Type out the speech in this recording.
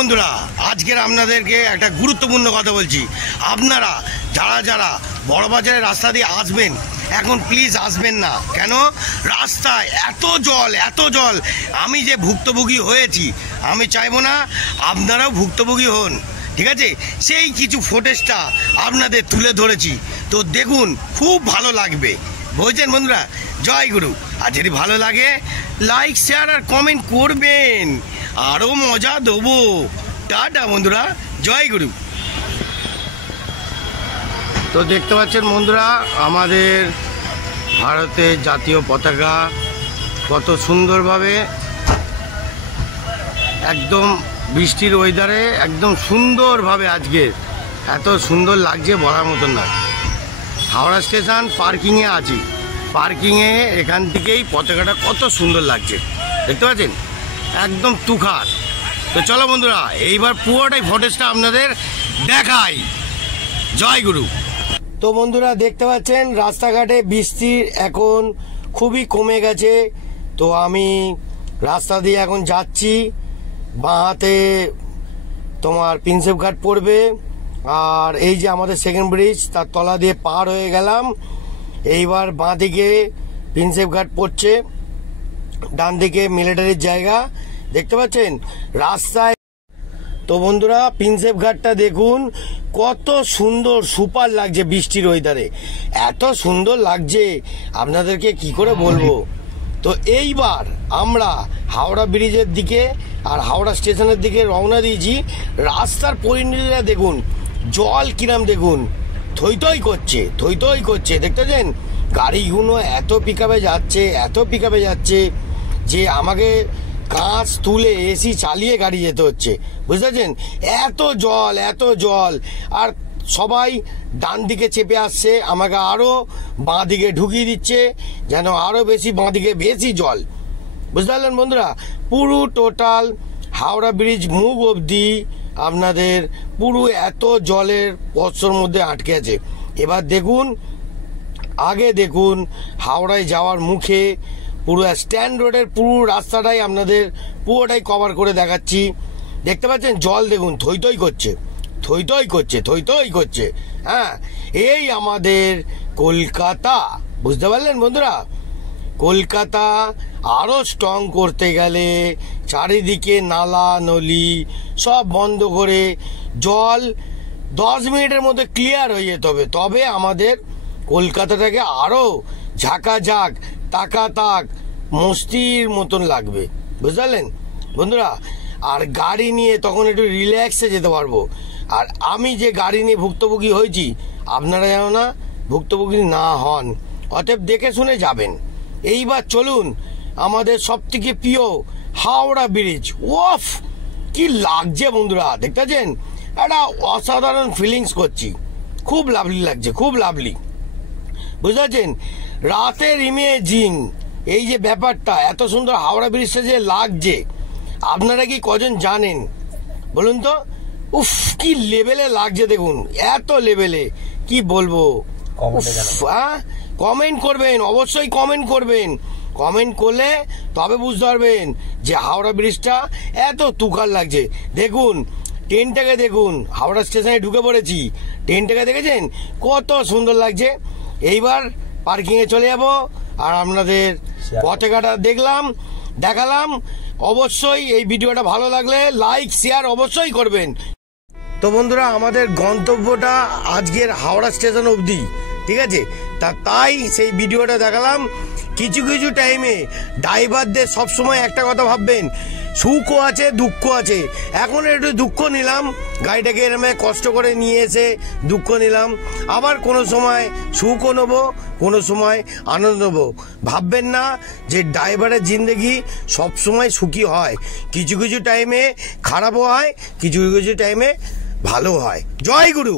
বন্ধুরা, আজকের আপনাদেরকে একটা গুরুত্বপূর্ণ কথা বলছি। আপনারা যারা যারা বড়বাজারের রাস্তা দিয়ে আসবেন, এখন প্লিজ আসবেন না। কেন? রাস্তায় এত জল। আমি যে ভুক্তভোগী হয়েছি, আমি চাইবো না আপনারাও ভুক্তভোগী হন। ঠিক আছে, সেই কিছু ফুটেজটা আপনাদের তুলে ধরেছি, তো দেখুন, খুব ভালো লাগবে। বুঝছেন বন্ধুরা? জয় গুরু। আর যদি ভালো লাগে লাইক, শেয়ার আর কমেন্ট করবেন, আরও মজা দেবো। টাটা বন্ধুরা, জয় গুরু। তো দেখতে পাচ্ছেন বন্ধুরা, আমাদের ভারতের জাতীয় পতাকা কত সুন্দরভাবে একদম বৃষ্টির ওয়েদারে একদম সুন্দরভাবে আজকে এত সুন্দর লাগছে, বলার মতন না। হাওড়া স্টেশন পার্কিংয়ে আছি, পার্কিংয়ে এখান থেকেই পতাকাটা কত সুন্দর লাগছে, দেখতে পাচ্ছেন, একদম তুখার। তো চলো বন্ধুরা, এইবার পুরোটাই ফুটেজটা আপনাদের দেখাই। জয় গুরু। তো বন্ধুরা দেখতে পাচ্ছেন, রাস্তাঘাটে বৃষ্টি এখন খুবই কমে গেছে। তো আমি রাস্তা দিয়ে এখন যাচ্ছি, বাঁ হাতে তোমার প্রিন্সেপ ঘাট পড়বে, আর এই যে আমাদের সেকেন্ড ব্রিজ, তার তলা দিয়ে পার হয়ে গেলাম। এইবার বাঁ দিকে প্রিন্সেপ ঘাট পড়ছে, ডান দিকে মিলিটারির জায়গা, দেখতে পাচ্ছেন রাস্তায়। তো বন্ধুরা, প্রিন্সেপ ঘাটটা দেখুন কত সুন্দর, সুপার লাগছে বৃষ্টির ওয়েদারে, এত সুন্দর লাগছে আপনাদেরকে কি করে বলবো। তো এইবার আমরা হাওড়া ব্রিজের দিকে আর হাওড়া স্টেশনের দিকে রওনা দিয়েছি। রাস্তার পরিণতিটা দেখুন, জল কিরাম দেখুন, থই থই করছে, দেখতেছেন। গাড়িগুলো এত পিকআপে যাচ্ছে যে আমাকে কাঁচ তুলে এসি চালিয়ে গাড়ি যেতে হচ্ছে, বুঝতে পারছেন। এত জল, আর সবাই ডান দিকে চেপে আসছে, আমাকে আরও বাঁ দিকে ঢুকিয়ে দিচ্ছে, যেন আরও বেশি বাঁ দিকে বেশি জল, বুঝতে পারলেন বন্ধুরা। পুরো টোটাল হাওড়া ব্রিজ মুখ অবধি আপনাদের পুরো এত জলের পথর মধ্যে আটকে আছে। এবার দেখুন, আগে দেখুন হাওড়ায় যাওয়ার মুখে পুরো স্ট্যান্ড রোডের পুরো রাস্তাটাই আপনাদের পুরোটাই কভার করে দেখাচ্ছি। দেখতে পাচ্ছেন জল দেখুন থই করছে। হ্যাঁ, এই আমাদের কলকাতা, বুঝতে পারলেন বন্ধুরা। কলকাতা আরও স্ট্রং করতে গেলে চারিদিকে নালা নলি সব বন্ধ করে জল 10 মিনিটের মধ্যে ক্লিয়ার হয়ে যেতে হবে, তবে আমাদের কলকাতাটাকে আরও ঝাঁকাঝাঁক তাক মস্তির মতন লাগবে, বুঝতে পারলেন বন্ধুরা। আর গাড়ি নিয়ে তখন একটু রিল্যাক্সে যেতে পারবো। আর আমি যে গাড়ি নিয়ে ভুক্তভোগী হয়েছি, আপনারা যেন না ভুক্তভোগী না হন, অতএব দেখে শুনে যাবেন। এইবার চলুন আমাদের সব থেকে প্রিয় হাওড়া ব্রিজ। ওফ, কি লাগছে বন্ধুরা, দেখতে পাচ্ছেন, একটা অসাধারণ ফিলিংস করছি, খুব লাভলি লাগছে, খুব লাভলি, বুঝতে পারছেন। রাতের ইমেজিং, এই যে ব্যাপারটা এত সুন্দর হাওড়া ব্রিজটা যে লাগছে, আপনারা কি কজন জানেন বলুন তো? উফ, কি লেভেলে লাগছে দেখুন, এত লেভেলে কি বলবো। হ্যাঁ, কমেন্ট করবেন, অবশ্যই কমেন্ট করবেন। কমেন্ট করলে তবে বুঝতে পারবেন যে হাওড়া ব্রিজটা এত তুখার লাগছে। দেখুন ট্রেনটাকে দেখুন, হাওড়া স্টেশনে ঢুকে পড়েছি, ট্রেনটাকে দেখেছেন কত সুন্দর লাগছে। এইবার পার্কিংয়ে চলে যাব, আর আপনাদের পতাকাটা দেখালাম। অবশ্যই এই ভিডিওটা ভালো লাগলে লাইক শেয়ার অবশ্যই করবেন। তো বন্ধুরা, আমাদের গন্তব্যটা আজকের হাওড়া স্টেশন অবধি, ঠিক আছে। তাই সেই ভিডিওটা দেখালাম। কিছু টাইমে ড্রাইভারদের সবসময় একটা কথা ভাববেন, সুখও আছে দুঃখ আছে। এখন একটু দুঃখ নিলাম, গাড়িটাকে এরম কষ্ট করে নিয়ে এসে দুঃখ নিলাম। আবার কোনো সময় সুখও নেবো, কোনো সময় আনন্দ নেবো। ভাববেন না যে ড্রাইভারের জিন্দেগি সবসময় সুখী হয়, কিছু টাইমে খারাপও হয়, কিছু টাইমে ভালো হয়। জয় গুরু।